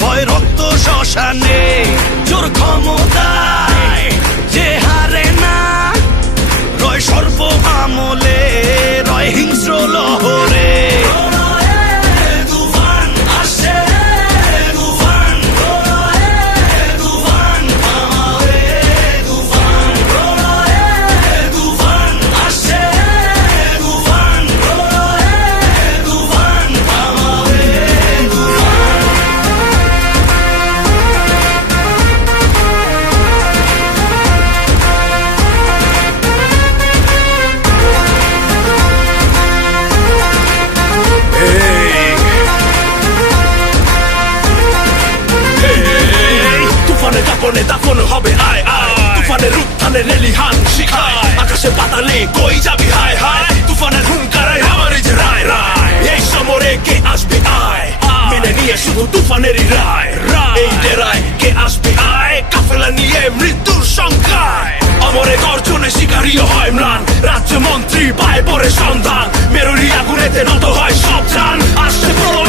ভয় রক্ত শ্মশানে জোর ক্ষমতায় যে হারে না রয় সর্ব আমলে রয় হিংস্র লহরে দাফন হবে আয় আয় তুফানের উত্থানে লেলিহান শিখায় আকাশে পাতালে কই যাবি হায় হায় তুফানের হুঙ্কারায় আমার এই যে রায় রায় এই সমরে কে আসবে আয় মেনে নিয়ে শুধু তুফানেরই রায় এই ডেরায় কে আসবে আয় কাফেলা নিয়ে মৃত্যুর সংখ্যায় অমরে গর্জনে শিকারীও হয় ম্লান রাজ্য মন্ত্রী পায় পরে সন্ধান মেরুরি আগুনেতে নত হয় সব জান আসছে প্রলয়